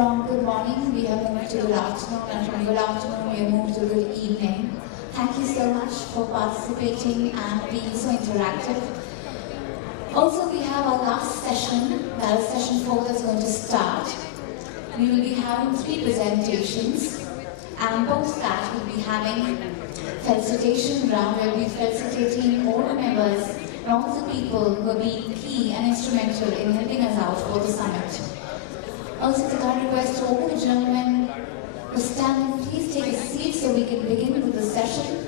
From good morning, we have moved to good afternoon, and from good afternoon, we have moved to good evening. Thank you so much for participating and being so interactive. Also, we have our last session, that is session 4, that's going to start. We will be having 3 presentations, and post that we'll be having felicitation round where we'll be felicitating all the members and all the people who have been key and instrumental in helping us out for the summit. Also, it's a kind request to all the gentlemen who stand in, please take a seat so we can begin with the session.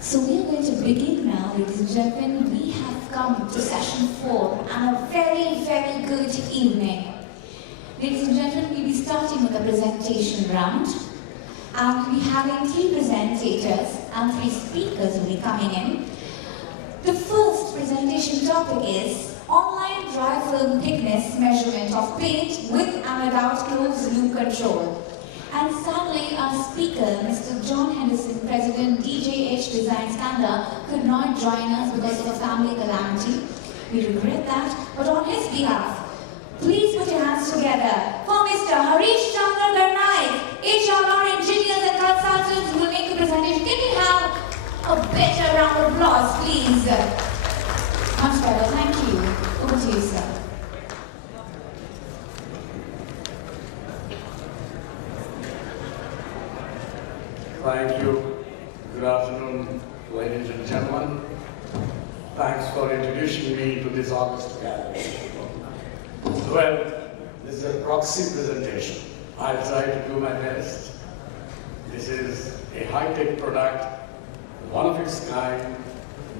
So we are going to begin now, ladies and gentlemen. We have come to session 4 and a very, very good evening. Ladies and gentlemen, we'll be starting with the presentation round. And we'll be having 3 presentators and 3 speakers will be coming in. The first presentation topic is online dry film thickness measurement of paint with and without closed loop control. And sadly, our speaker, Mr. John Henderson, President DJH Design Standard, could not join us because of a family calamity. We regret that, but on his behalf, please put your hands together for Mr. Harish Chandra Garnaik, HRR engineers and consultants who will make the presentation. Can we have a better round of applause, please? Much better, thank you. Over to you, sir. Thank you. Good afternoon, ladies and gentlemen. Thanks for introducing me to this august gathering. Well, this is a proxy presentation. I'll try to do my best. This is a high-tech product, one of its kind,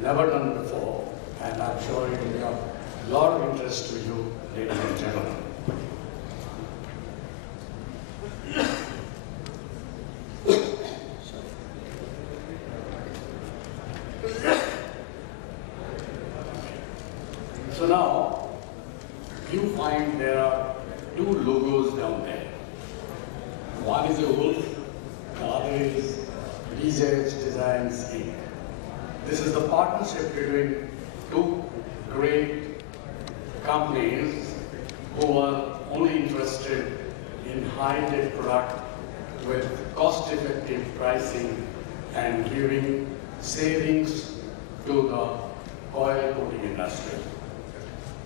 never done before, and I'm sure it will be of a lot of interest to you, ladies and gentlemen. So now, you find there are 2 logos down there. One is a wolf, the other is DJH Designs Inc. This is the partnership between 2 great companies who are only interested in high-tech product with cost-effective pricing and giving savings to the oil coating industry.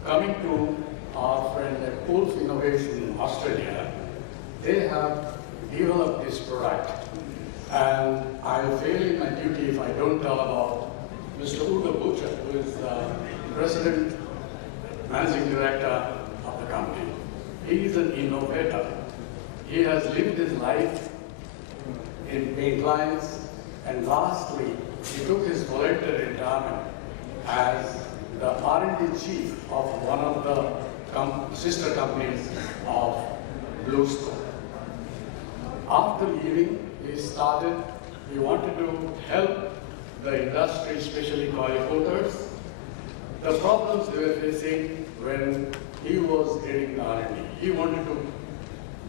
Coming to our friend at Wolf Innovation in Australia, they have developed this product, and I'll fail in my duty if I don't tell about Mr. Udo Bucher, who is the President, Managing Director of the company. He is an innovator. He has lived his life in paint lines, and lastly, he took his voluntary retirement as the R&D chief of one of the sister companies of BlueScope. After leaving, he wanted to help the industry, especially coil coaters, the problems they were facing when he was getting the R&D. He wanted to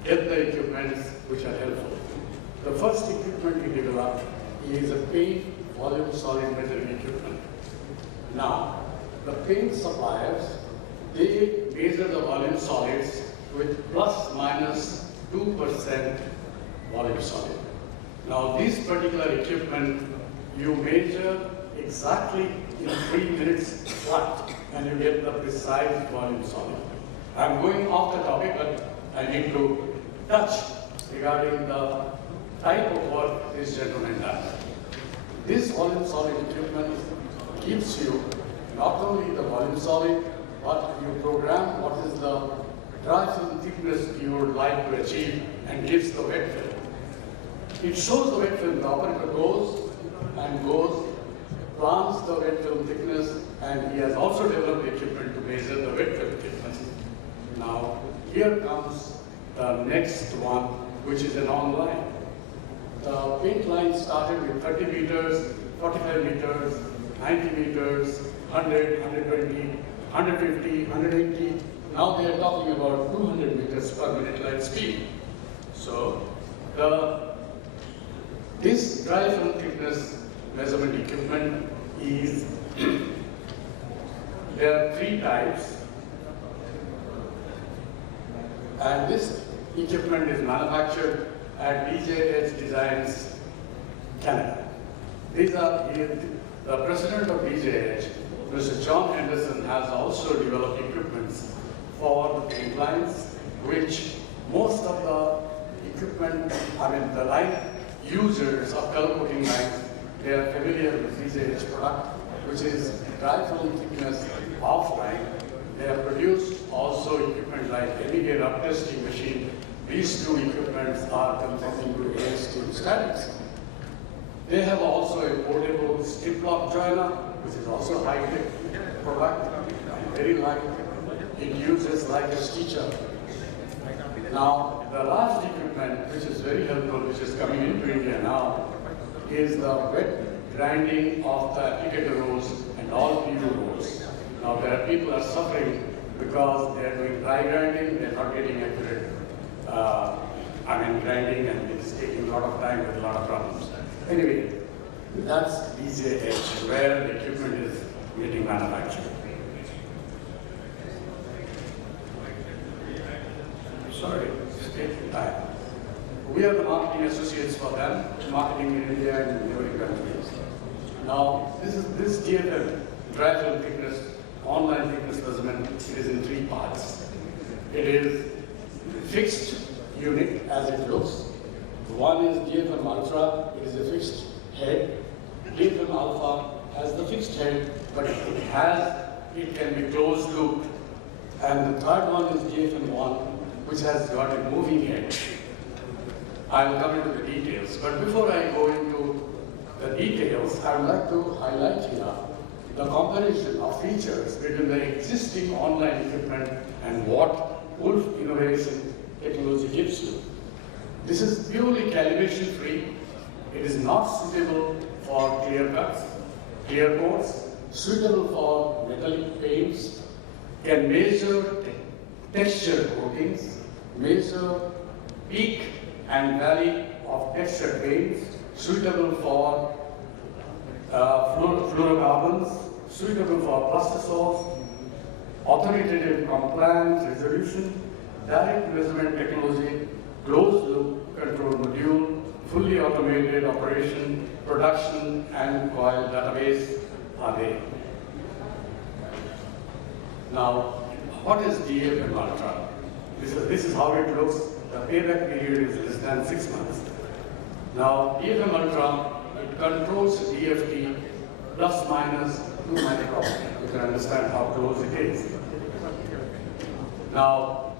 get the equipments which are helpful. The first equipment he developed is a paint volume solid measuring equipment. Now, the paint suppliers, they measure the volume solids with plus minus 2% volume solid. Now, this particular equipment, you measure exactly in 3 minutes flat, and you get the precise volume solid. I'm going off the topic, but I need to touch regarding the type of work this gentleman does. This volume solid equipment gives you not only the volume solid, but you program what is the dry film thickness you would like to achieve and gives the wet film. It shows the wet film. The operator goes and goes, plans the wet film thickness, and he has also developed equipment to measure the wet film thickness. Now, here comes the next one, which is an online. The paint line started with 30 meters, 45 meters, 90 meters, 100, 120, 150, 180. Now they are talking about 200 meters per minute light speed. So, this dry film thickness measurement equipment is, there are 3 types. And this equipment is manufactured at DJH Designs, Canada. These are, the president of DJH, Mr. John Henderson, has also developed equipments for the paint lines, which most of the equipment, the line users of color coding lines, they are familiar with DJH product, which is dry film thickness offline. They have produced also equipment like Eligate up testing machine. These two equipments are conforming to ASTM standards. They have also a portable strip lock joiner, which is also high-tech product, very light. It uses like a stitcher. Now, the last equipment, which is very helpful, which is coming into India now, is the wet grinding of the applicator rolls and all PU rolls. Now, there are people are suffering because they are doing dry grinding, they are not getting accurate grinding, and it's taking a lot of time with a lot of problems. Anyway, that's DJH, where the equipment is getting manufactured. Sorry, it's taking time. We are the marketing associates for them, marketing in India and neighboring countries. Now, this DFM, dry film thickness, online thickness measurement, it is in 3 parts. It is fixed unit as it looks. One is DFM Ultra, it is a fixed head. DFM Alpha has the fixed head, but it can be closed loop. And the third one is DFM 1, which has got a moving head. I will come into the details, but before I go into the details, I would like to highlight here the comparison of features between the existing online equipment and what Wolf Innovation Technology gives you. This is purely calibration free. It is not suitable for clear cuts, clear coats, suitable for metallic paints, can measure texture coatings, measure peak and valley of texture paints, suitable for fluorocarbons, suitable for plastisols, authoritative compliance resolution, direct measurement technology, closed loop control module, fully automated operation, production, and coil database are there. Now, what is DFM Ultra? This is how it looks. The payback period is less than 6 months. Now, DFM Ultra, it controls DFT plus minus 2 micron. You can understand how close it is. Now,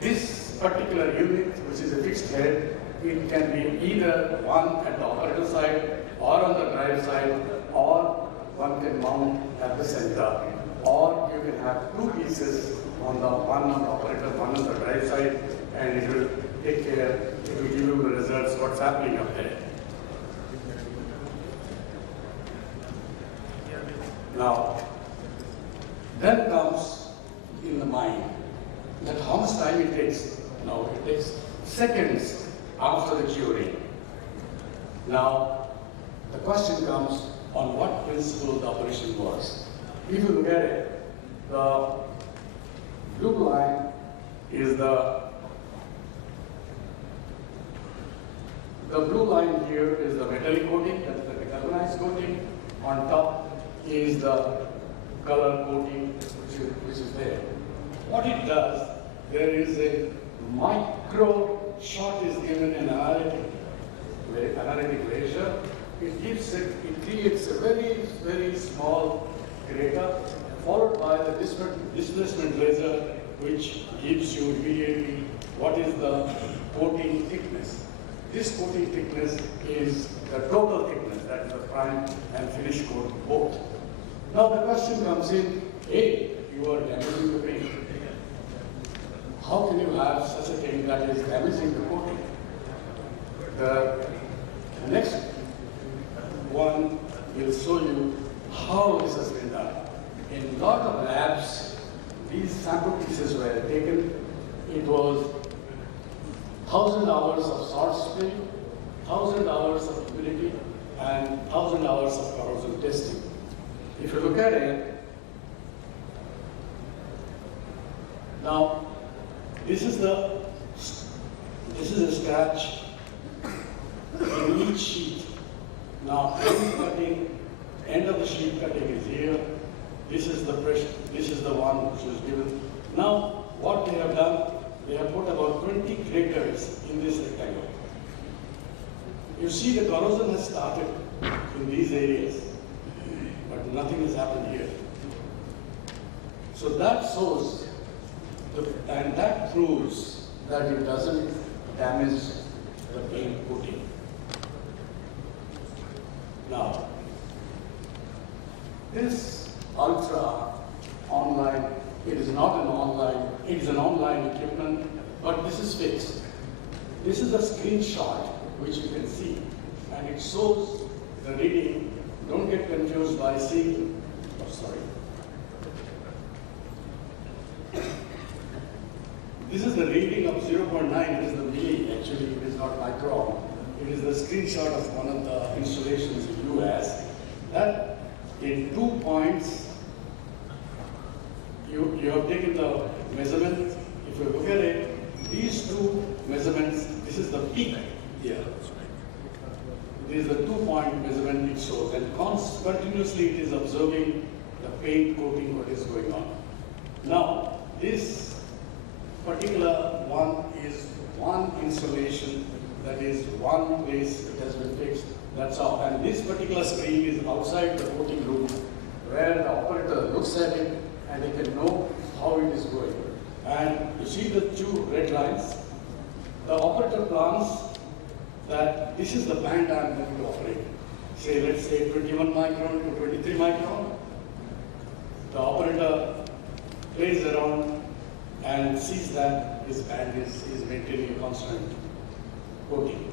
this particular unit, which is a fixed head, it can be either one at the operator side or on the drive side, or one can mount at the center, or you can have 2 pieces, one on the operator, one on the drive side, and it will take care, it will give you the results, what's happening up there. Now, then comes in the mind that how much time it takes. Now, it takes seconds after the curing. Now, the question comes on what principle the operation works. If you look at it, the blue line is the blue line here is the metallic coating, that's the galvanized coating. On top is the color coating, which is there. What it does, there is a micro shot is given an analytic laser. It creates a very, very small crater, followed by the displacement laser, which gives you immediately what is the coating thickness. This coating thickness is the total thickness, that is the prime and finish coat both. Now the question comes in, A, you are damaging the paint. How can you have such a thing that is damaging the coating? The next one will show you how this has been done. In a lot of labs, these sample pieces were taken. It was 1,000 hours of salt spray, 1,000 hours of humidity, and 1,000 hours of corrosion testing. If you look at it, now This is a scratch in each sheet. Now, end of the sheet cutting is here. This is the pressure. This is the one which was given. Now, what they have done, they have put about 20 craters in this rectangle. You see the corrosion has started in these areas, but nothing has happened here. So that shows, and that proves that it doesn't damage the paint coating. Now, this Ultra online, it is not an online, it is an online equipment, but this is fixed. This is a screenshot which you can see, and it shows the reading. Don't get confused by seeing, oh sorry. This is the reading of 0.9, it is the milli, actually it is not micron. It is the screenshot of one of the installations in US, that in 2 points, you have taken the measurement. If you look at it, these two measurements, this is the peak here. This is the 2-point measurement it shows, and continuously it is observing the paint coating, what is going on. Now, this particular one is one installation, that is one place it has been fixed, that's all. And this particular screen is outside the coating room, where the operator looks at it and he can know how it is going. And you see the two red lines. The operator plans that this is the band I am going to operate. Say, let's say 21 micron to 23 micron. The operator plays around and sees that his band is maintaining a constant coating.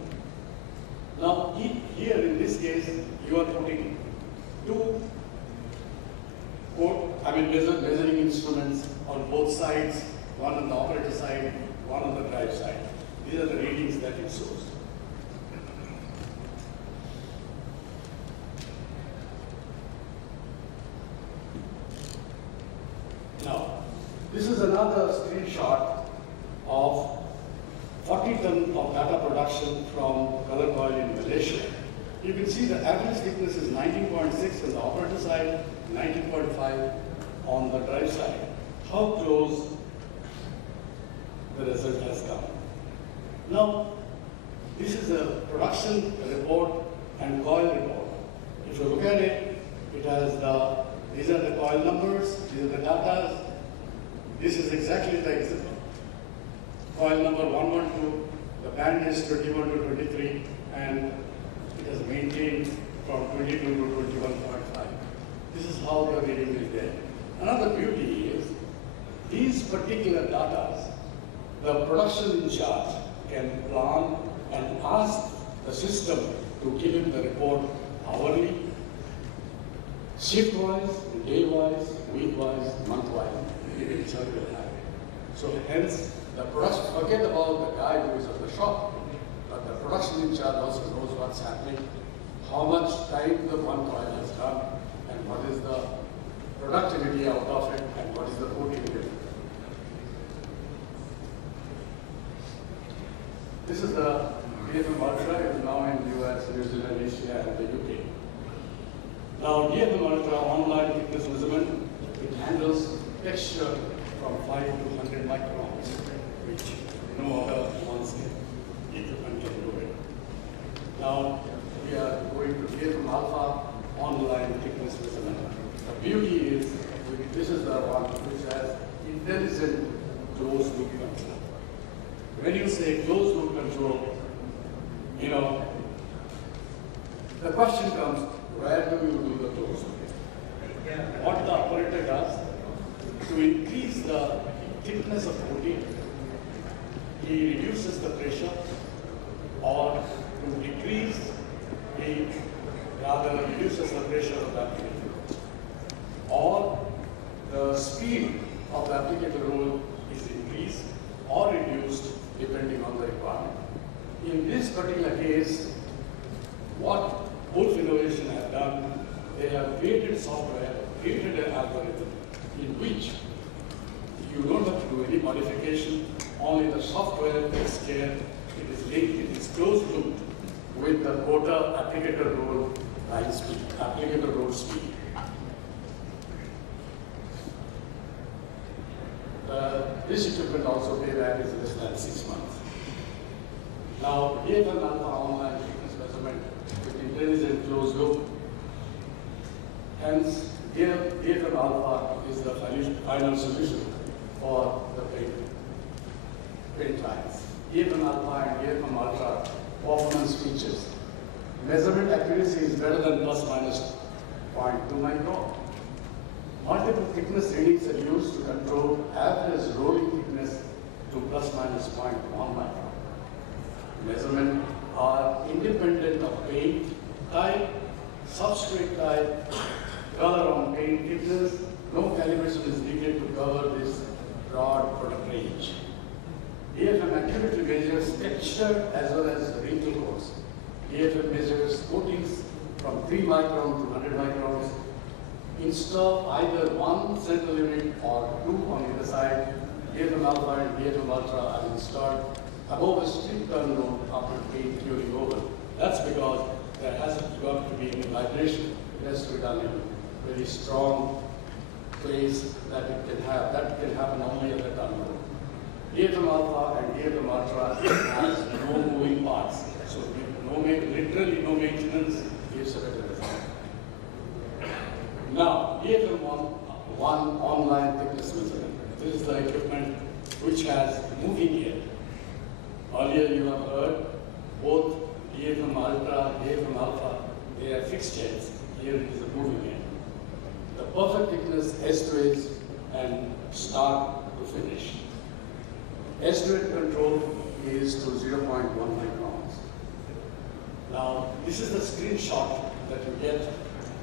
Now, here in this case, you are putting two measuring instruments on both sides, one on the operator side, one on the drive side. These are the readings that it shows. Now, this is another screenshot of 40 tons of data production from Color Coil in Malaysia. You can see the average thickness is 19.6 on the operator side, 19.5 on the drive side. How close the result has come. Now, this is a production report and coil report. If you look at it, it has these are the coil numbers, these are the data. This is exactly the example. Coil number 112, the band is 21 to 23, and it has maintained from 22 to 21.5. This is how the reading is there. Another beauty is, these particular data, the production in charge can plan and ask the system to give him the report hourly, shift-wise, day-wise, week-wise, month-wise. He will tell you that. So hence, the production, forget about the guy who is at the shop, but the production in charge also knows what's happening, how much time the one coil has done, and what is the productivity out of it, and what is the coating rate. This is the DFM Ultra. It is now in the US, New Zealand, Asia, and the UK. Now, DFM Ultra online thickness measurement, it handles texture from 5 to 100 microns, which no other equipment can do it. Now, we are going to DFM Alpha online thickness measurement. The beauty is, this is the one which has intelligent closed loop control. When you say closed loop control, you know, the question comes, where do you do the closed loop? What the operator does, to increase the thickness of coating, he reduces the pressure, or to decrease, he rather reduces the pressure of the applicator. Or the speed of the applicator roll is increased or reduced depending on the requirement. In this particular case, what Wolf Innovation have done, they have created software, created an algorithm in which you don't have to do any modification. Only the software takes care. It is linked, it is closed loop with the quota applicator road line speed, applicator road speed. This equipment also payback is less than 6 months. Now, DFM Alpha online fitness measurement with intelligent closed loop. Hence, DFM Alpha is the final solution for the paint lines. DFM Alpha and DFM Ultra performance features. Measurement accuracy is better than plus minus 0.2 micron. Multiple thickness readings are used to control average rolling thickness to plus minus 0.1 micron. Measurements are independent of paint type, substrate type, color on paint thickness. No calibration is needed to cover this broad product range. DFM accurately measures texture as well as wrinkle codes. DFM measures coatings from 3 microns to 100 microns. Install either one central unit or two on either side. DFM Alpha and DFM Ultra are installed above a strict turn load after paint curing over. That's because there hasn't got to be any vibration. It has to be done in a very strong place that it can have. That can happen only at the turn load. DFM Alpha and DFM Ultra has no moving parts. So literally no maintenance gives a better result. Now, DFM one online thickness measurement. This is the equipment which has moving gear. Earlier you have heard both DFM Ultra, DFM Alpha, they are fixed heads. Here it is a moving head. The perfect thickness edge to edge and start to finish. Edge to edge control is to 0.1 microns. Now, this is the screenshot that you get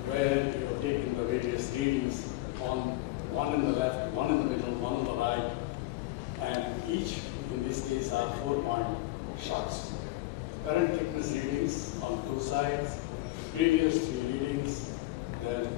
where you are taking the various readings on one in the left, one in the middle, one on the right, and each in this case are 4-point shots. Current thickness readings on two sides, previous three readings, then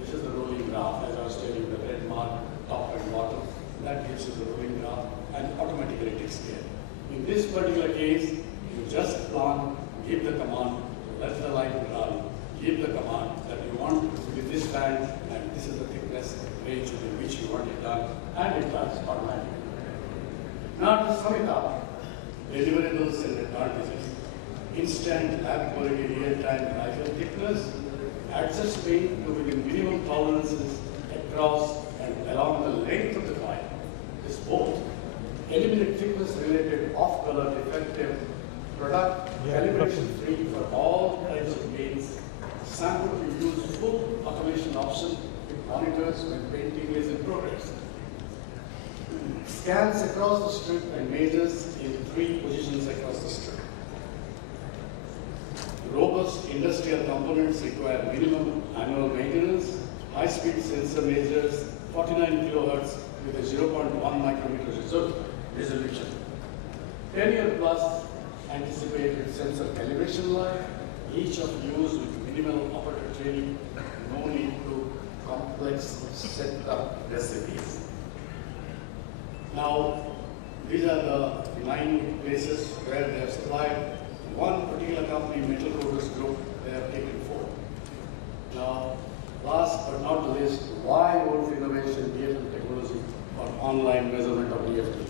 this is the rolling graph, as I was telling you, the red mark, top and bottom, that gives you the rolling graph and automatically takes care. In this particular case, you just plan, give the command, let the light run, give the command that you want with this band, and this is the thickness range in which you want it done, and it does automatically. Now to sum it up, deliverables and advantages. Instant lab quality real-time rifle thickness, adjust paint to within minimum tolerances across and along the length of the coil. This both eliminate thickness related off-color defective product, calibration free for all types of paints, sample to use full automation option with monitors when painting is in progress. Scans across the strip and measures in 3 positions across the strip. Robust industrial components require minimum annual maintenance. High-speed sensor measures 49 kHz with a 0.1 micrometer resolution. 10-year plus anticipated sensor calibration life. Each of used with minimal operator training. No need to complex setup recipes. Now, these are the 9 places where they have supplied. One particular company, Metal Coaters Group, they have taken 4. Now, last but not the least, why Wolf Innovation DFM technology for online measurement of DFT?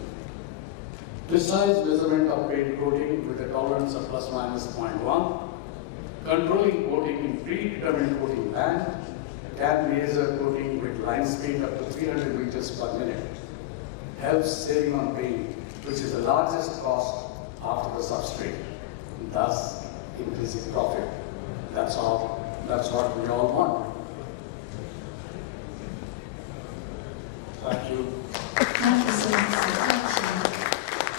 Precise measurement of paint coating with a tolerance of plus minus 0.1. Controlling coating in predetermined coating band. Can measure coating with line speed up to 300 meters per minute. Helps saving on paint, which is the largest cost after the substrate, thus increasing profit. That's all. That's what we all want. Thank you. Thank you so much, sir.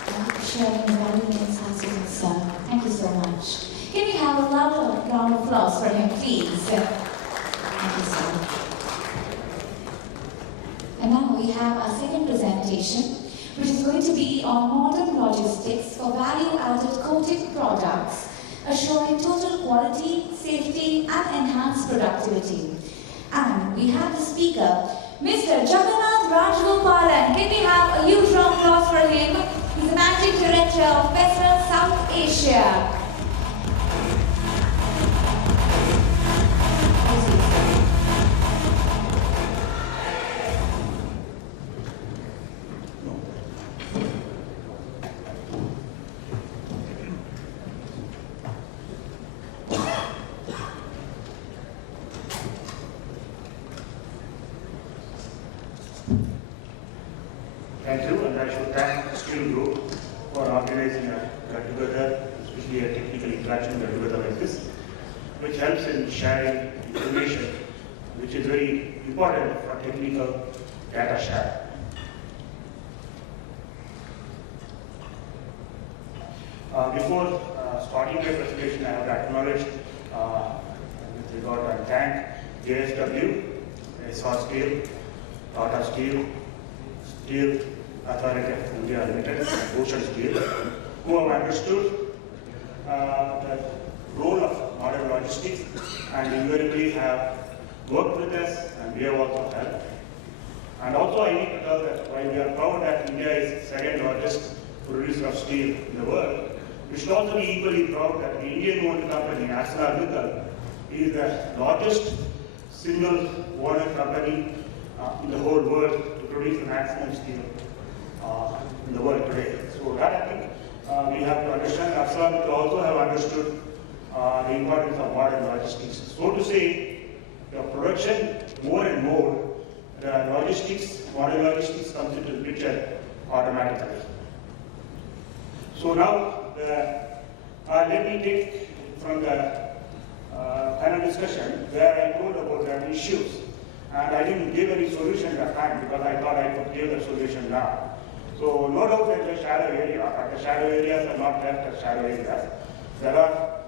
Thank you for sharing your valuable insights with us, sir. Thank you so much. Can we have a louder round of applause for him, please? Thank you, sir. And now we have our second presentation, which is going to be on modern logistics for value-added coated products, assuring total quality, safety, and enhanced productivity. And we have the speaker, Mr. Jagannath Rajgopalan. Can we have a huge round Managing Director, Vessel South Asia. Thank you, and I should thank the Steel Group for organizing a get-together, especially a technical interaction get-together like this, which helps in sharing information, which is very important for technical data share. Before starting my presentation, I have to acknowledge with regard and thank JSW, SR Steel, Tata Steel, Steel Authority of India Limited, Ocean Steel, who have understood the role of modern logistics and invariably have worked with us, and we have also helped. And also I need to tell that while we are proud that India is the second largest producer of steel in the world, we should also be equally proud that the Indian-owned company, ArcelorMittal, is the largest single-owner company in the whole world to produce the maximum steel in the world today. So that I think we have to understand. ArcelorMittal also have understood the importance of modern logistics. So to say, the production more and more, the logistics, modern logistics comes into the picture automatically. So now, let me take from the panel discussion where I told about the issues. And I didn't give any solution at that time because I thought I could give the solution now. So no doubt that the shadow area, but the shadow areas are not left as shadow areas. There are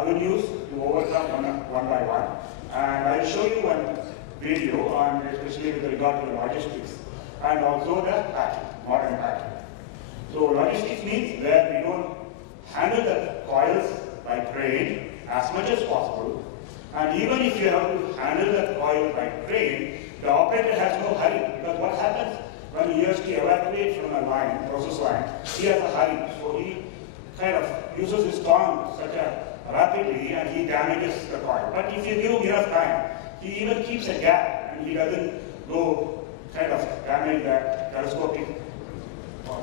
avenues to overcome one by one. And I'll show you one video on, especially with regard to the logistics and also the packing, modern packing. So logistics means where we don't handle the coils by crane as much as possible. And even if you have to handle the coil by crane, the operator has no hurry. Because what happens when he has to evacuate from a line, process line, he has a hurry. So he kind of uses his tongue such a rapidly and he damages the coil. But if you give him enough time, he even keeps a gap and he doesn't go kind of damage the telescopic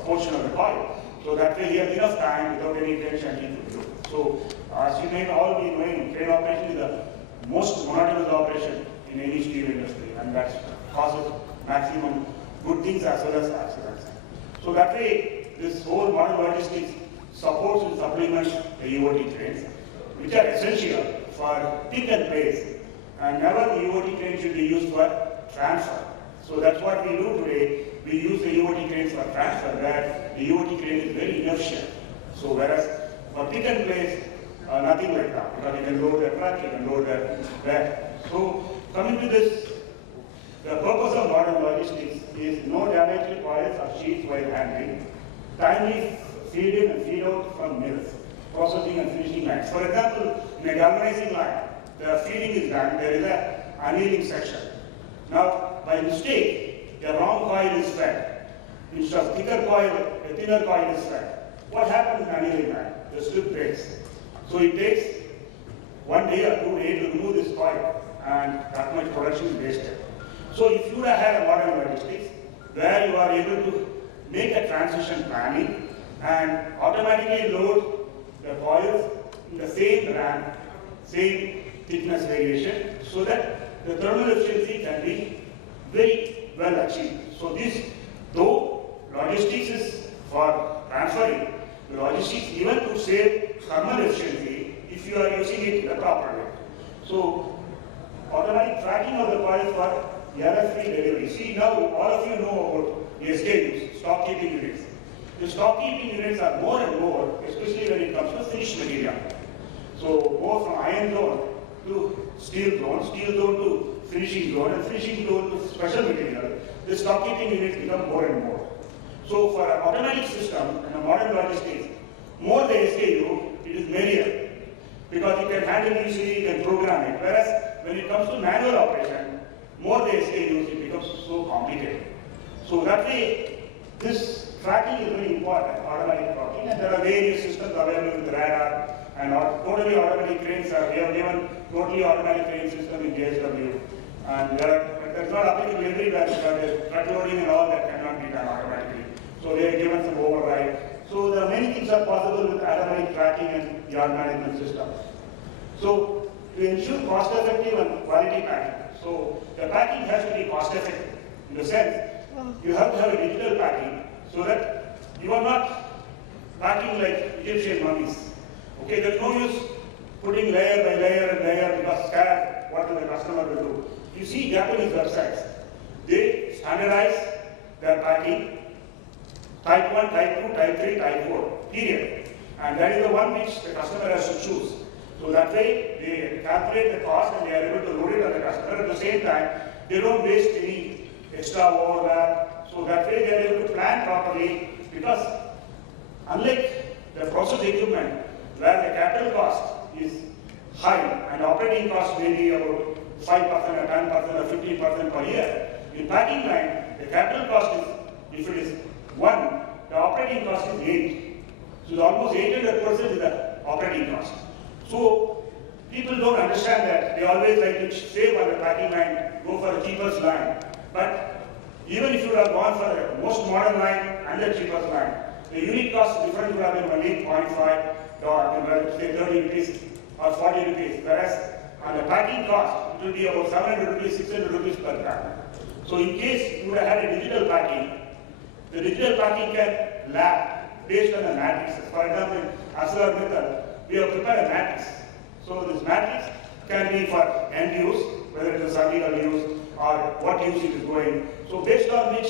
portion of the coil. So that way he has enough time without any tension he could do. So as you may all be knowing, crane operation is the most monotonous operation in any steel industry, and that causes maximum good things as well as accidents. So that way, this whole modern logistics supports and supplements the EOT cranes, which are essential for pick and place, and never the EOT crane should be used for transfer. So that's what we do today. We use the EOT cranes for transfer, where the EOT crane is very inefficient. So whereas for pick and place, nothing like that, because you can load the truck, you can load the bag. So coming to this, the purpose of modern logistics is no damage to coils or sheets while handling, timely feed in and feed out from mills, processing and finishing lines. For example, in a galvanizing line, the feeding is done, there is an annealing section. Now, by mistake, a wrong coil is fed. Instead of thicker coil, a thinner coil is fed. What happens in annealing line? The strip breaks. So it takes 1 day or 2 days to remove this coil, and that much production is wasted. So if you have had a modern logistics, where you are able to make a transition planning and automatically load the coils in the same brand, same thickness variation, so that the thermal efficiency can be very well achieved. So this, though logistics is for transferring, the logistics even to save thermal efficiency if you are using it in the proper way. So automatic tracking of the coils for error-free delivery. See, now all of you know about the SKUs, stock keeping units. The stock keeping units are more and more, especially when it comes to finished material. So go from iron zone to steel zone to finishing zone, and finishing zone to special material. The stock keeping units become more and more. So for an automatic system and a modern logistics, more the SKU, it is merrier, because you can handle easily, you can program it. Whereas when it comes to manual operation, more the SKUs, it becomes so complicated. So that way, this tracking is very important, automatic tracking, and there are various systems available with radar and totally automatic cranes. We have given totally automatic crane system in JSW, and that's not applicable everywhere because truck loading and all that cannot be done automatically. So they have given some override. So there are many things are possible with automatic tracking and yard management system. So to ensure cost-effective and quality packing, so the packing has to be cost-effective in the sense you have to have a digital packing so that you are not packing like Egyptian mummies. Okay, there's no use putting layer by layer and layer because scared what the customer will do. You see Japanese websites, they standardize their packing, type 1, type 2, type 3, type 4, period. And that is the one which the customer has to choose. So that way, they calculate the cost and they are able to load it on the customer. At the same time, they don't waste any extra overlap. So that way, they are able to plan properly because unlike the process equipment, where the capital cost is high and operating cost may be about 5% or 10% or 15% per year, in packing line, the capital cost is, if it is 1, the operating cost is 8. So almost 800% is the operating cost. So people don't understand that. They always like to save on the packing line, go for the cheapest line. But even if you have gone for the most modern line and the cheapest line, the unit cost difference would have been only 0.5, say 30 rupees or 40 rupees. Whereas on the packing cost, it will be about 700 rupees, 600 rupees per gram. So in case you would have had a digital packing, the digital packing can lab based on the matrices. For example, in ArcelorMittal, we have prepared a matrix. So this matrix can be for end use, whether it is surgical use or what use it is going. So based on which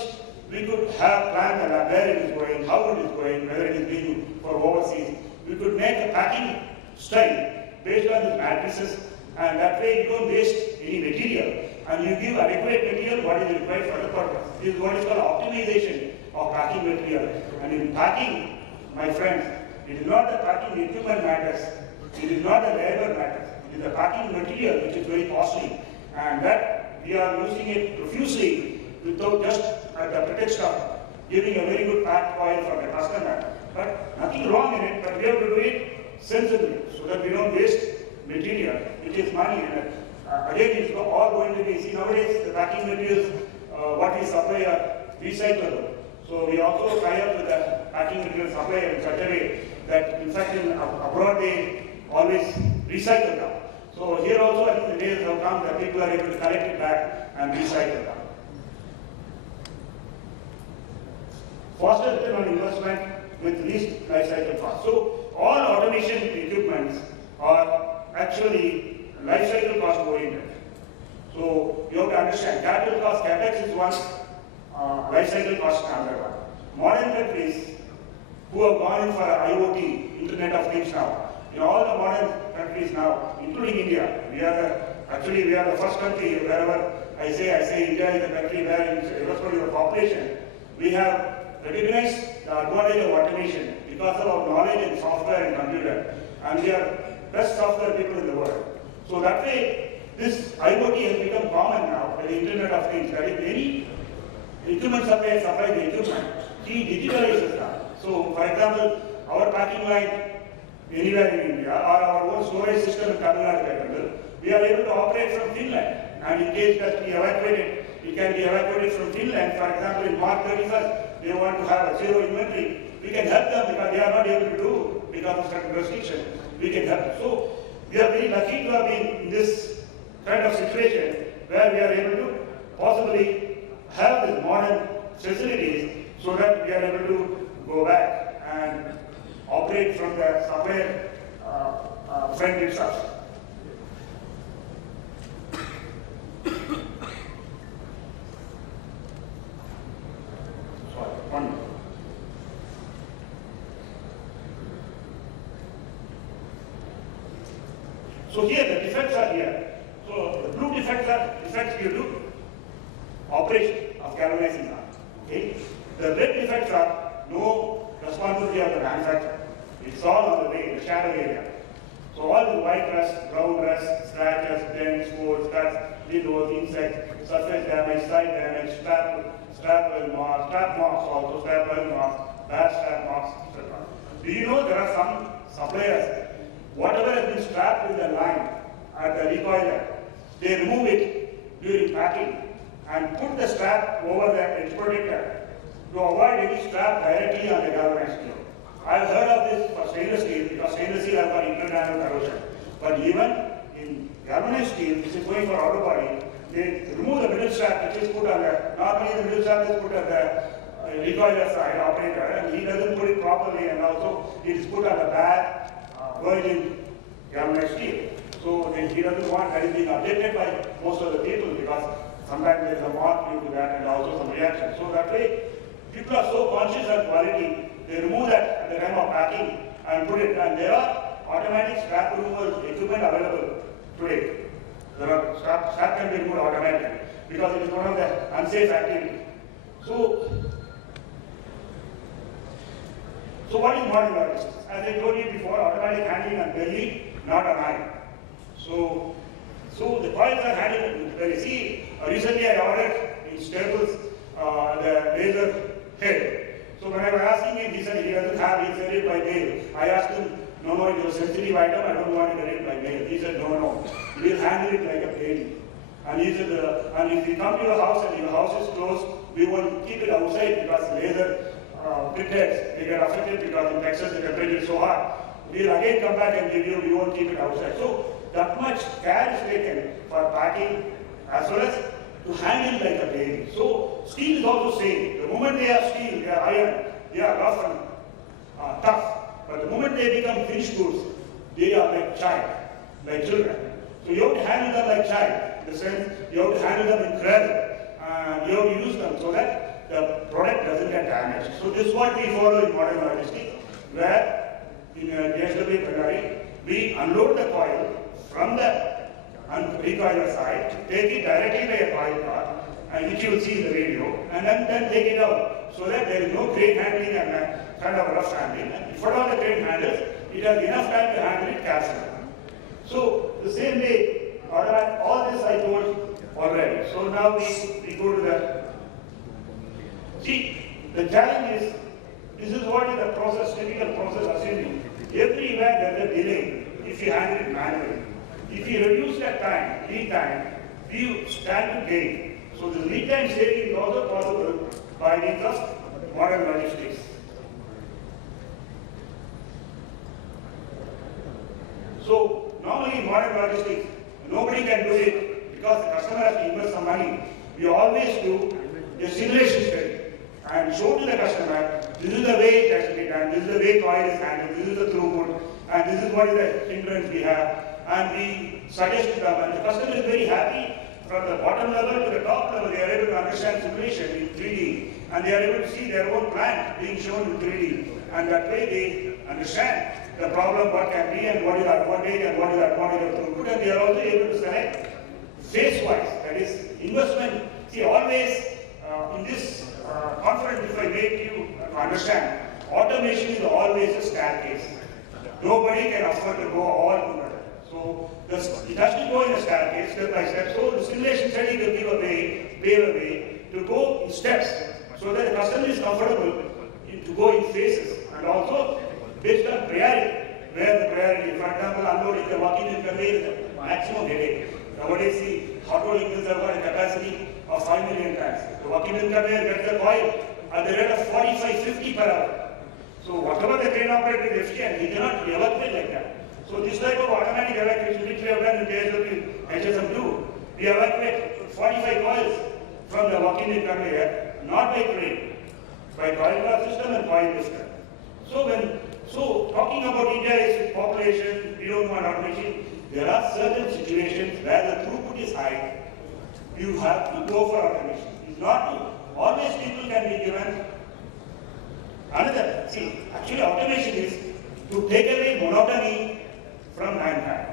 we could have planned the lab, where it is going, how it is going, whether it is being for overseas. We could make a packing style based on the matrices, and that way you don't waste any material and you give adequate material what is required for the purpose. This is what is called optimization of packing material. And in packing, my friends, it is not the packing equipment matters, it is not the labor matters, it is the packing material which is very costly, and that we are using it profusely without just at the pretext of giving a very good packed oil for the customer. But nothing wrong in it, but we have to do it sensibly so that we don't waste material, which is money. And again, it's all going to be, see nowadays the packing materials, what we supply are recyclable. So we also tie up with the packing material supplier in such a way that in fact in abroad they always recycle them. So here also I think the days have come that people are able to collect it back and recycle them. Faster return on investment with least life cycle cost. So all automation equipments are actually life cycle cost oriented. So you have to understand capital cost, capex is one, life cycle cost another one. Modern countries who have gone in for IoT, Internet of Things now, in all the modern countries now, including India, we are the first country wherever I say India is the country where in irrespective of population, we have recognized the advantage of automation because of our knowledge in software and computer, and we are best software people in the world. So that way, this IoT has become common now, the Internet of Things. That is, any equipment supplier supply the equipment, he digitalizes that. So, for example, our packing line anywhere in India, or our own storage system in Tamil Nadu, we are able to operate from Finland. And in case that we evacuated, it can be evacuated from Finland. For example, in March 31st, they want to have a zero inventory. We can help them because they are not able to do because of certain restrictions. We can help them. So we are very lucky to have been in this kind of situation where we are able to possibly have these modern facilities so that we are able to go back and operate from the supplier front itself. So here the defects are here. So the blue defects are defects due to operation of galvanizing arm. Okay. The red defects are no responsibility of the manufacturer. It's all on the way, the shadow area. So all the white rust, brown rust, scratches, dents, folds, cuts, windows, insects, surface damage, side damage, strap marks also, strap well marks, bad strap marks, etc. Do you know there are some suppliers, whatever has been strapped in the line at the recoiler, they remove it during packing and put the strap over the edge protector to avoid any strap directly on the galvanized steel. I have heard of this for stainless steel because stainless steel has got internal corrosion. But even in galvanized steel, which is going for auto body, they remove the middle strap which is put on the, normally the middle strap is put on the recoiler side operator, and he doesn't put it properly, and also it is put on the bad virgin galvanized steel. So then he doesn't want that is being objected by most of the people because sometimes there is a mark due to that and also some reaction. So that way, people are so conscious of quality, they remove that at the time of packing and put it, and there are automatic strap removal equipment available today. There are strap can be removed automatically because it is one of the unsafe activity. So what is modern logistics? As I told you before, automatic handling and belly, not an eye. So the coils are handled with belly. See, recently I ordered in Staples the laser head. So when I was asking him, he said he doesn't have, he sent it by mail. I asked him, no, it was a sensitive item, I don't want to get it by mail. He said, no, we'll handle it like a baby. And he said, and if you come to your house and your house is closed, we won't keep it outside because laser printheads, they get affected because in Texas the temperature is so hot. We'll again come back and give you, we won't keep it outside. So that much care is taken for packing as well as to handle like a baby. So steel is also same. The moment they are steel, they are iron, they are rough and tough. But the moment they become finished goods, they are like children. So you have to handle them like child. In the sense, you have to handle them in cradle. And you have to use them so that the product doesn't get damaged. So this is what we follow in modern logistics, where in JSW Bhandari, we unload the coil from the recoiler side, take it directly by a coil car, and which you will see in the video, and then take it out, so that there is no crane handling and kind of rough handling. And if at all the crane handles, it has enough time to handle it carefully. So the same way, all this I told already. So now we go to the. See, the challenge is, this is what is the process, typical process assuming. Everywhere there is a delay if you handle it manually. If you reduce that time, lead time, you stand to gain. So the lead time saving is also possible by means of modern logistics. So normally in modern logistics, nobody can do it because the customer has to invest some money. We always do a simulation study and show to the customer, this is the way it has to be done, this is the way coil is handled, this is the throughput, and this is what is the hindrance we have. And we suggest to them, and the customer is very happy. From the bottom level to the top level, they are able to understand simulation in 3D, and they are able to see their own plant being shown in 3D. And that way they understand the problem, what can be, and what is the advantage, and what is the advantage of throughput, and they are also able to select phase-wise, that is investment. See, always in this conference, if I make you understand, automation is always a staircase. Nobody can afford to go all together. So it has to go in a staircase, step by step. So the simulation study will give a way to go in steps, so that the customer is comfortable to go in phases, and also based on priority, where the priority. For example, unloading the walking in conveyor is the maximum headache. Nowadays, the hot rolling mills have got a capacity of 5 million tons. The walking in conveyor gets the coil at the rate of 45-50 per hour. So whatever the crane operator is efficient, he cannot evacuate like that. So this type of automatic evacuation, which we have done in JSW HSM2, we evacuate 45 coils from the walking in conveyor, not by crane, by coil car system and coil lister. So talking about India's population, we don't want automation. There are certain situations where the throughput is high. You have to go for automation. It's not to. Always people can be given another. See, actually automation is to take away monotony from mankind.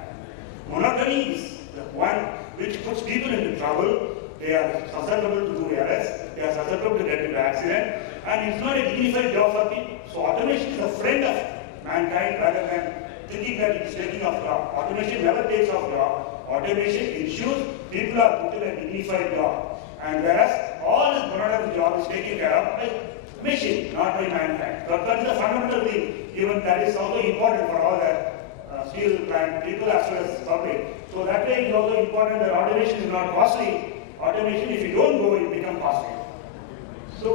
Monotony is the one which puts people into trouble. They are susceptible to do errors. They are susceptible to get into accident. And it's not a dignified job for people. So automation is a friend of mankind rather than thinking that it is taking off job. Automation never takes off job. Automation ensures people are put in a dignified job. And whereas all this monotony job is taken care of by machine, not by manufacturer. That is a fundamental thing. Even that is also important for all the steel plant people as well as public. So that way it is also important that automation is not costly. Automation, if you don't go, it becomes costly. So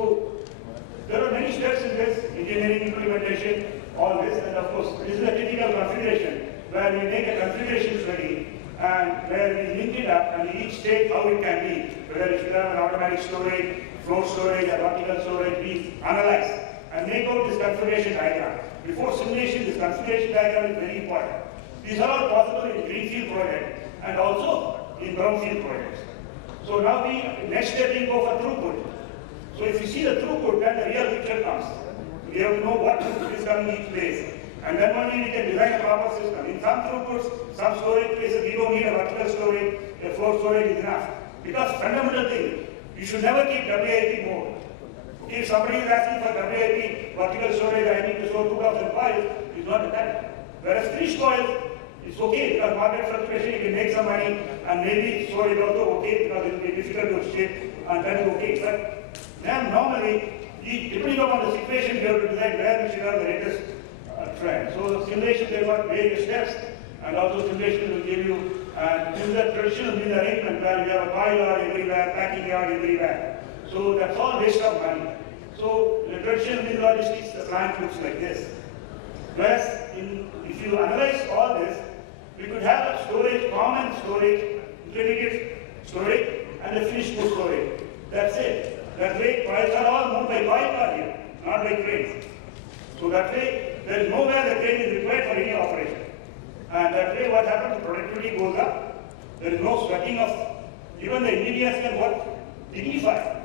there are many steps in this, engineering implementation, all this, and of course, this is a typical configuration where we make a configuration ready and where we link it up and each state how it can be, whether it should have an automatic storage, floor storage, or vertical storage, we analyze and make out this configuration diagram. Before simulation, this configuration diagram is very important. These are all possible in greenfield project and also in brownfield projects. So now next step we go for throughput. So if you see the throughput, then the real picture comes. We have to know what throughput is coming each place. And then only we can design a proper system. In some throughputs, some storage places, we don't need a vertical storage, a floor storage is enough. Because fundamental thing, you should never keep WIP mode. If somebody is asking for WIP, vertical storage, I need to store 2,000 coils, it's not that. Whereas finished coils, it's okay because market fluctuation, you can make some money and maybe storage also okay because it will be difficult to ship and that is okay. But then normally, depending upon the situation, we have to decide where we should have the latest trend. So the simulation, there are various steps and also simulation will give you, and this is a traditional mill arrangement where you have a coil yard everywhere, packing yard everywhere. So that's all waste of money. So the traditional mill logistics, the plant looks like this. Whereas if you analyze all this, we could have a storage, common storage, intermediate storage, and a finished goods storage. That's it. That way, coils are all moved by coil car here, not by cranes. So that way, there is nowhere the crane is required for any operation. And that way, what happens? Productivity goes up. There is no sweating of, even the engineers can work dignified.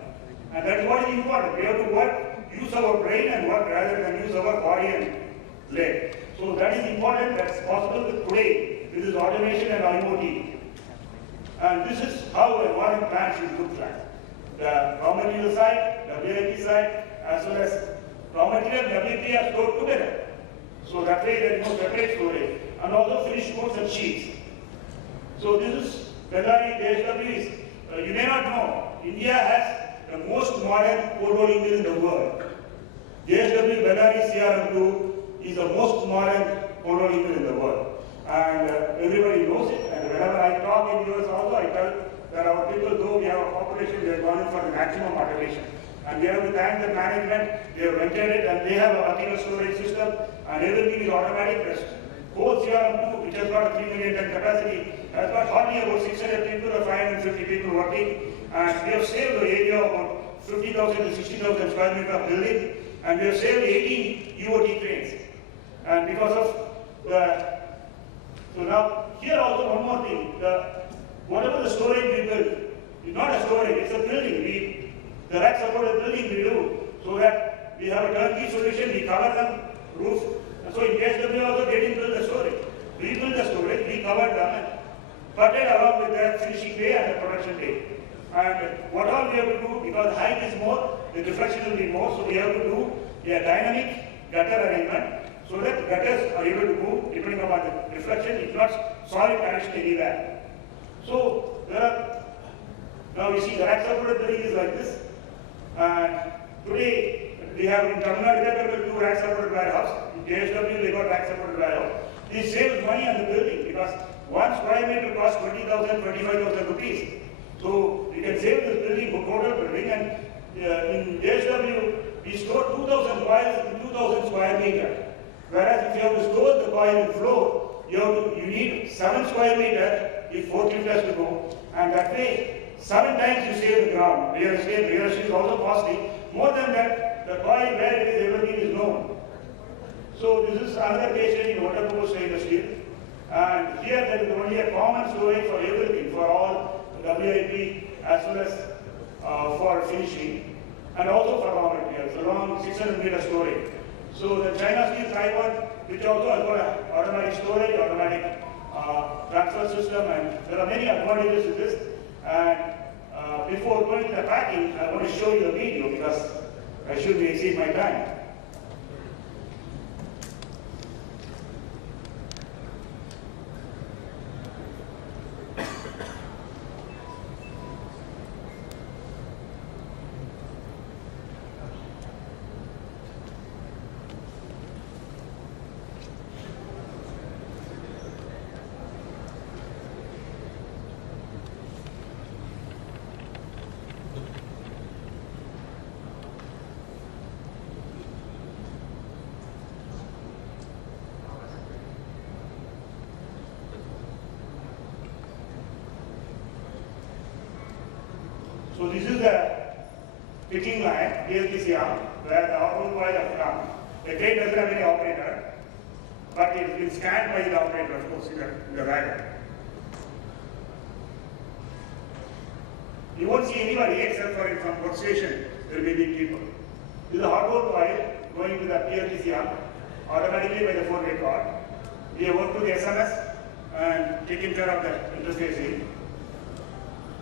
And that is what is important. We have to work, use our brain and work rather than use our body and leg. So that is important. That's possible today. This is automation and IoT. And this is how a modern plant should look like. The raw material side, the WIP side, as well as raw material and WIP are stored together. So that way there is no separate storage. And also finished goods and sheets. So this is Bellary JSW is, you may not know, India has the most modern cold rolling mill in the world. JSW Bellary CRM2 is the most modern cold rolling mill in the world. And everybody knows it. And whenever I talk in US also, I tell that our people, though we have a population, we are going for the maximum automation. And we have to thank the management, they have ventured it, and they have a vertical storage system, and everything is automatic. Whole CRM2, which has got a 3 million ton capacity, has got hardly about 600 people or 550 people working, and we have saved the area of about 50,000 to 60,000 square meter of building, and we have saved 18 UOT trains. And because of the, so now, here also one more thing, whatever the storage we build, it's not a storage, it's a building. The rack supported building we do, so that we have a turnkey solution, we cover them, roof. And so in KSW also they didn't build the storage. We built the storage, we covered them and butted along with the finishing day and the production day. And what all we have to do, because the height is more, the deflection will be more, so we have to do a dynamic gutter arrangement so that gutters are able to move depending upon the deflection. It's not solid connection anywhere. So there are, now you see the rack supported building is like this. And today we have in Tamil Nadu 2 rack supported warehouse. In JSW we got rack supported warehouse. This saves money on the building because 1 square meter costs 20,000, 25,000 rupees. So you can save this building for total building, and in JSW we store 2,000 coils in 2,000 square meter. Whereas if you have to store the coil in floor, you need 7 square meter if forklift has to go, and that way 7 times you save the ground. Real estate is also costly. More than that, the coil where it is, everything is known. So this is another case in waterproof stainless steel. And here there is only a common storage for everything, for all WIP as well as for finishing, and also for raw materials, along 600 meter storage. So the China Steel Taiwan, which also has got an automatic storage, automatic transfer system, and there are many advantages to this. And before going to the packing, I want to show you a video because I should exceed my time. picking line, PLTC arm, where the hot roll coil are from. The crane doesn't have any operator, but it has been scanned by the operator, of course, in the wagon. You won't see anybody except for in some workstation, there may be people. This is a hot roll coil going to the PLTC arm, automatically by the 4-way cord. We have worked with the SMS and taken care of the interfacing.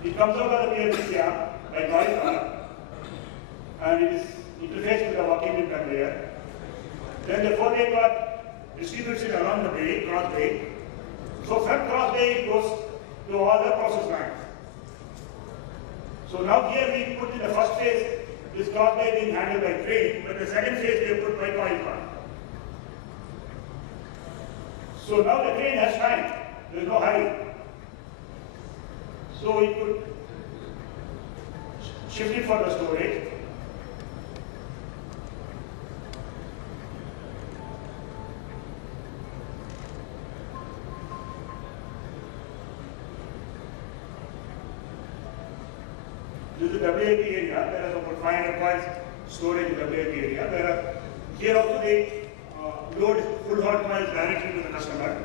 It comes out of the PLTC arm by coil arm, and it is interfaced with the walking wheel conveyor. Then the 4-way cord distributes it along the bay, cross bay. So from cross bay it goes to all the process lines. So now here we put in the first phase, this cross bay being handled by crane, but the second phase we have put by coil cord. So now the crane has time, there is no hurry. So we could shift it for the storage. This is the WAP area, there is about 500 coils storage in the WAP area. Here also they load full hot coils directly to the customer.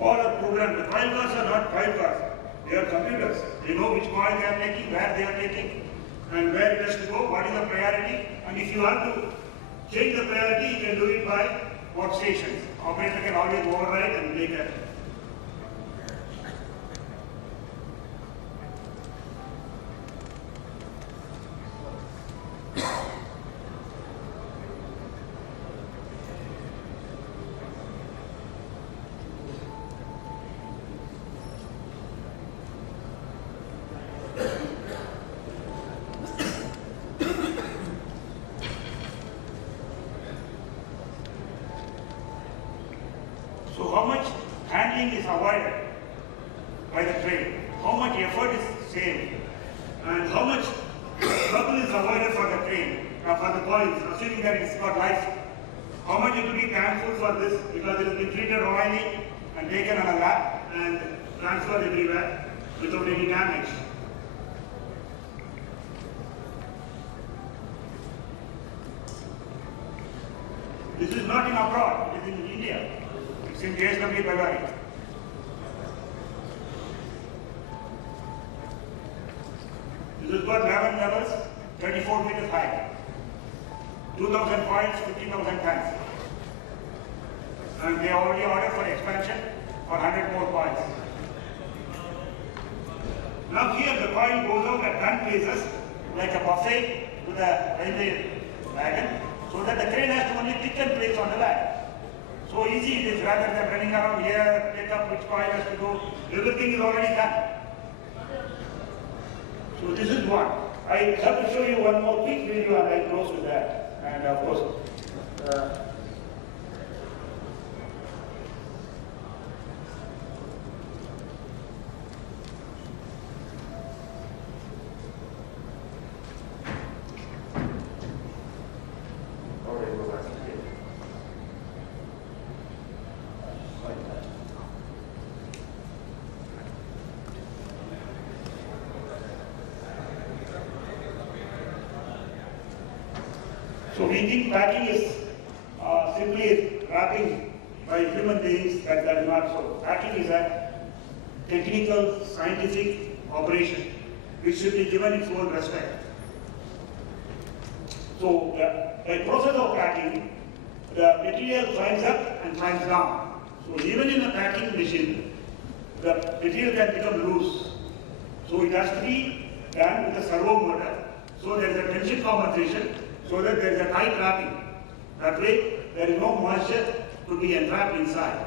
All are programmed. The coil cars are not coil cars. They are computers. They know which coil they are taking, where they are taking, and where it has to go, what is the priority. And if you want to change the priority, you can do it by workstations. Operator can always override and make a So how much handling is avoided by the crane? How much effort is saved? And how much trouble is avoided for the crane, for the coils, assuming that it's got life? How much it will be thankful for this because it has been treated royally and taken on a lap and transferred everywhere without any damage. This is not in abroad, it is in India. It's in JSW Bellary. This has got 11 levels, 34 meters high. 2,000 points, 50,000 tons. And they already ordered for expansion for 100 more points. Now here the coil goes out at 10 places like a buffet to the railway wagon, so that the crane has to only pick and place on the wagon. So easy it is rather than running around here, take up which coil has to go, everything is already done. So this is one. I have to show you one more quick video and I'll close with that. And of course, so we think packing is simply wrapping by human beings, that is not so. Packing is a technical, scientific operation which should be given its own respect. So by process of packing, the material climbs up and climbs down. So even in a packing machine, the material can become loose. So it has to be done with a servo motor. So there is a tension compensation, so that there is a tight wrapping. That way, there is no moisture to be entrapped inside.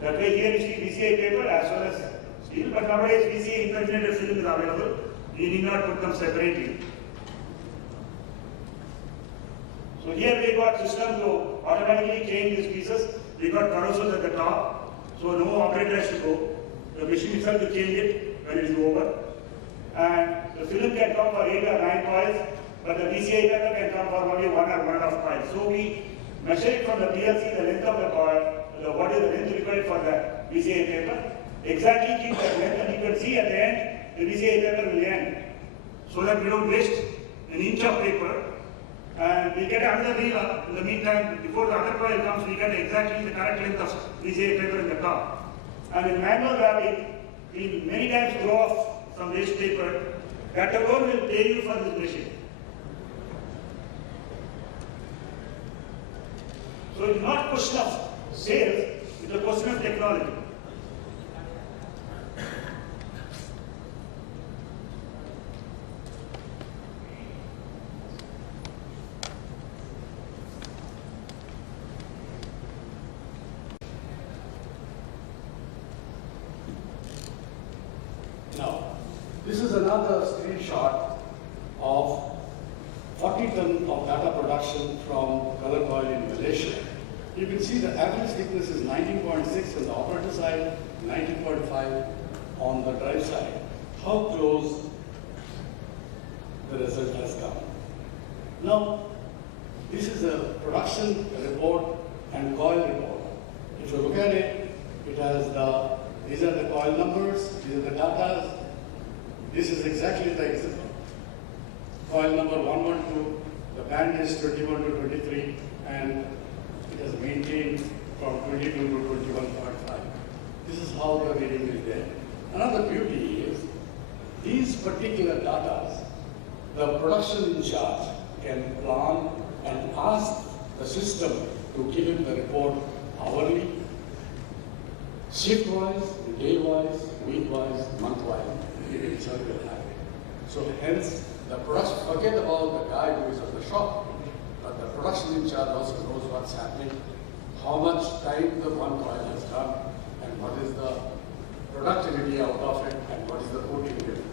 That way, here you see VCI paper as well as steel, but nowadays VCI impregnated film is available. You need not put them separately. So here we got system to automatically change these pieces. We got carousels at the top, so no operator has to go. The machine itself will change it when it is over. And the film can come for 8 or 9 coils, but the VCA paper can come for only 1 or 1.5 coils. So we measure it from the PLC, the length of the coil, what is the length required for the VCA paper. Exactly keep that length, and you can see at the end, the VCA paper will end. So that we don't waste an inch of paper. And we get another reel in the meantime, before the other coil comes, we get exactly the correct length of VCA paper in the top. And in manual wrapping, we many times throw off some waste paper. That alone will pay you for this machine. So it's not a question of sales, it's a question of technology. Now, this is another screenshot of 40 ton of data production from color coil in Malaysia. You can see the average thickness is 19.6 on the operator side, 19.5 on the drive side. How close the result has come. Now, this is a production report and coil report. If you look at it, it has these are the coil numbers, these are the data. This is exactly the example. Coil number 112, the band is 21 to 23, and it has maintained from 22 to 21.5. This is how the reading is there. Another beauty is, these particular data, the production in charge can plan and ask the system to give him the report hourly, shift-wise, day-wise, week-wise, month-wise. It will have it. So hence, the production, forget about the guy who is at the shop, but the production in charge also knows what's happening, how much time the one coil has done, and what is the productivity out of it, and what is the coating rate.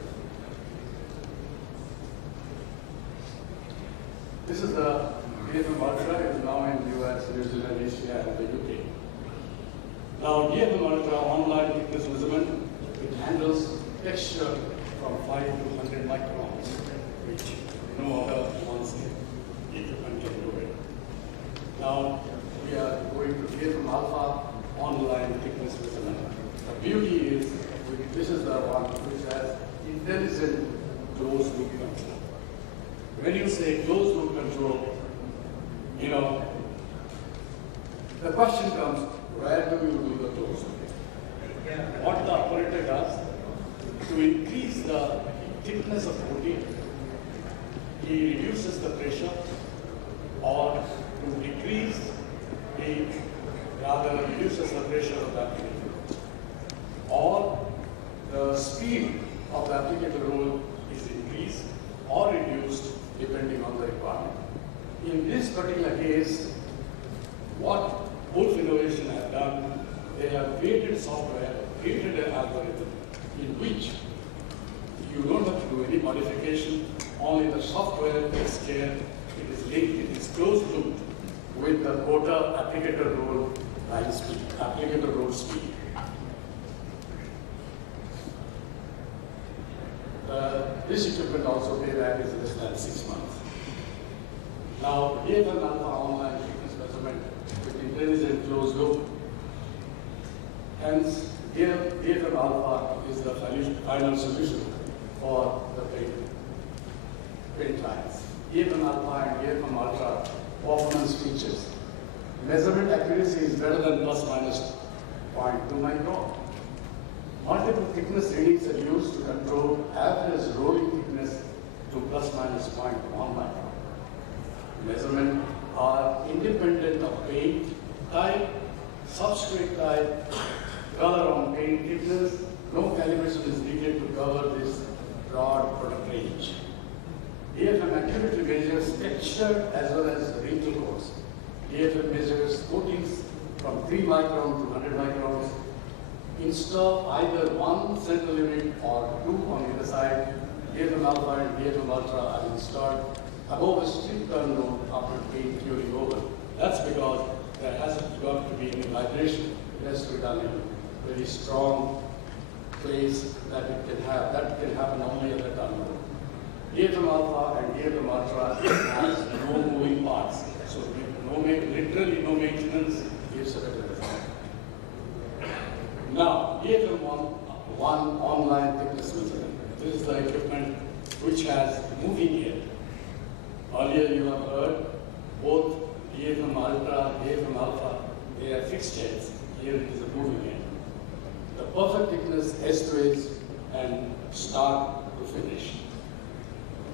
This is the DFM Ultra. It is now in US, New Zealand, Asia, and the UK. Now, DFM Ultra online thickness measurement, it handles texture from 5 to 100 microns, which no other ones equipment can do it. Now, we are going to DFM Alpha online thickness measurement. The beauty is, this is the one which has intelligent closed loop control. When you say closed loop control, you know, the question comes, where do you do the closed loop? What the operator does, to increase the thickness of protein, he reduces the pressure, or to decrease, he rather reduces the pressure of the applicator, or the speed of the applicator roll is increased or reduced depending on the requirement. In this particular case, what Wolf Innovation have done, they have created software, created an algorithm in which you don't have to do any modification, only the software takes care, it is linked, it is closed loop with the quota applicator roll line speed, applicator roll speed. This equipment also payback is less than 6 months. Now, DFM Alpha online thickness measurement with intelligent closed loop. Hence, DFM Alpha is the final solution for the paint lines. DFM Alpha and DFM Ultra performance features. Measurement accuracy is better than plus minus 0.2 micron. Multiple thickness readings are used to control average rolling thickness to plus minus 0.1 micron. Measurements are independent of paint type, substrate type, color on paint thickness. No calibration is needed to cover this broad product range. DFM accurately measures texture as well as wrinkle codes. DFM measures coatings from 3 micron to 100 microns. Install either one central unit or two on either side. DFM Alpha and DFM Ultra are installed above a strict turn load after paint curing over. That's because there hasn't got to be any vibration. It has to be done in a very strong place that it can have. That can happen only at the tunnel. DFM Alpha and DFM Ultra has no moving parts. So literally no maintenance gives a better result. Now, DFM one online thickness measurement. This is the equipment which has moving air. Earlier you have heard both DFM Ultra, DFM Alpha, they are fixed heads. Here it is a moving air. The perfect thickness S to edge and start to finish.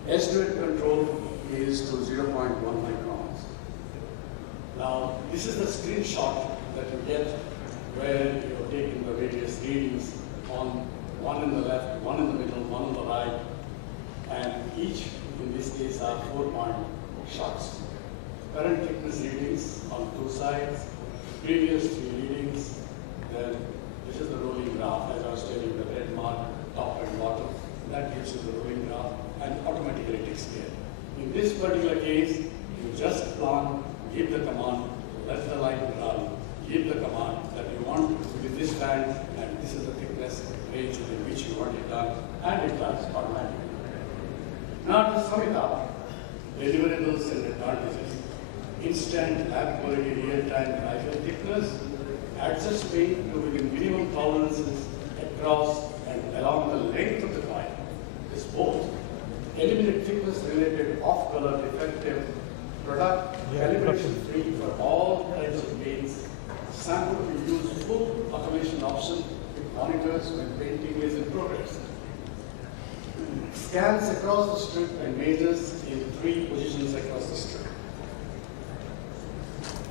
S to edge control is to 0.1 microns. Now, this is the screenshot that you get where you have taken the various readings on one in the left, one in the middle, one on the right, and each, in this case, are 4-point shots. Current thickness readings on two sides, previous three readings, then this is the rolling graph, as I was telling you, the red mark, top and bottom, that gives you the rolling graph, and automatically it takes care. In this particular case, you just plan, give the command, let the light run, give the command that you want with this band, and this is the thickness range in which you want it done, and it does automatically. Now to sum it up, deliverables and advantages. Instant lab quality real-time rifle thickness, adjust paint to within minimum tolerances across and along the length of the coil. This both eliminate thickness related off-color defective product, calibration free for all types of paints. Sample to use full automation option with monitors when painting is in progress. Scans across the strip and measures in 3 positions across the strip.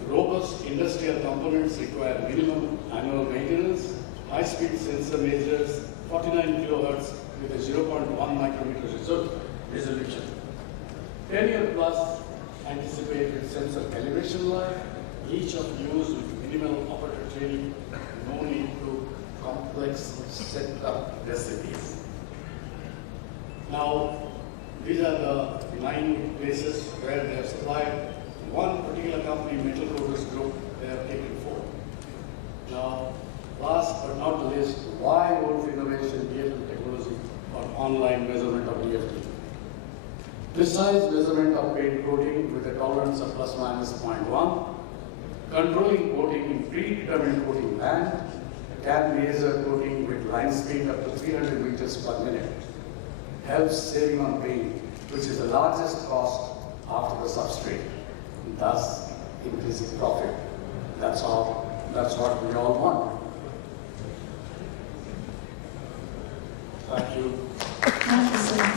Robust industrial components require minimum annual maintenance. High-speed sensor measures 49 kHz with a 0.1 micrometer resolution. 10-year plus anticipated sensor calibration life. Each of used with minimal operator training. No need to complex setup recipes. Now, these are the 9 places where they have supplied. One particular company, Metal Coaters Group, they have taken 4. Now, last but not the least, why Wolf Innovation DFM technology for online measurement of DFT? Precise measurement of paint coating with a tolerance of plus minus 0.1. Controlling coating in predetermined coating band. Can measure coating with line speed up to 300 meters per minute. Helps saving on paint, which is the largest cost after the substrate. Thus, increasing profit. That's all. That's what we all want. Thank you. Thank you so much.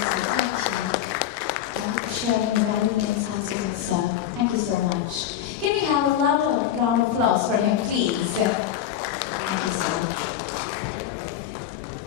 Thank you for sharing your valuable insights with us, sir. Thank you so much. Can we have a round of applause for him, please?